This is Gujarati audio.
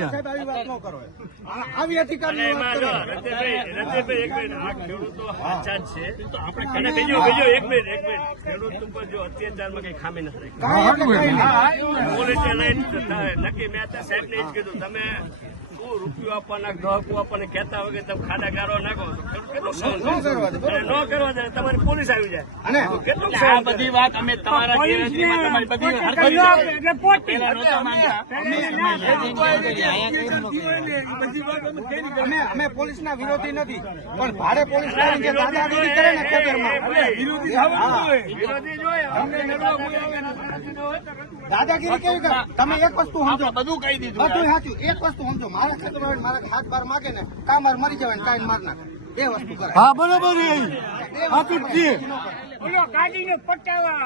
સાહેબ આવી વાત ન કરો. આવી અધિકારની વાત કરો. રતિભાઈ, એક મિનિટ, આ ખેડૂતો સાચા જ છે. અને બીજો એક મિનિટ, ખેડૂત ઉપર જો અત્યાચારમાં કઈ ખામી નથી રાખી. પોલીસે લઈને નક્કી મેં અત્યારે સાહેબને જ કીધું, તમે શું રૂપિયો આપવાના, ગ્રાહકો આપવાને કહેતા વગર તમે ખાડા ગારો નાખો તો કેટલું સહન ન કરવા દે, તમારી પોલીસ આવી જાય. અને કેટલું આ બધી વાત અમે તમારા તમારી બધી અમે પોલીસના વિરોધી નથી, પણ ભાડે પોલીસ લાવીને જે દાદાગીરી કરે ને ખેતરમાં, દાદાગીરી કેવી કરે? તમે એક વસ્તુ સમજો, બધું કહી દીધું. બધું સાચું. એક વસ્તુ સમજો, મારા ખેતરમાં મારા હાથ બાર માગે ને કા માર મરી જવાય ને કાંઈ માર નાખે, એ વસ્તુ કરે. હા, બરોબર સાચું જ છે. ગાડીને પટાવા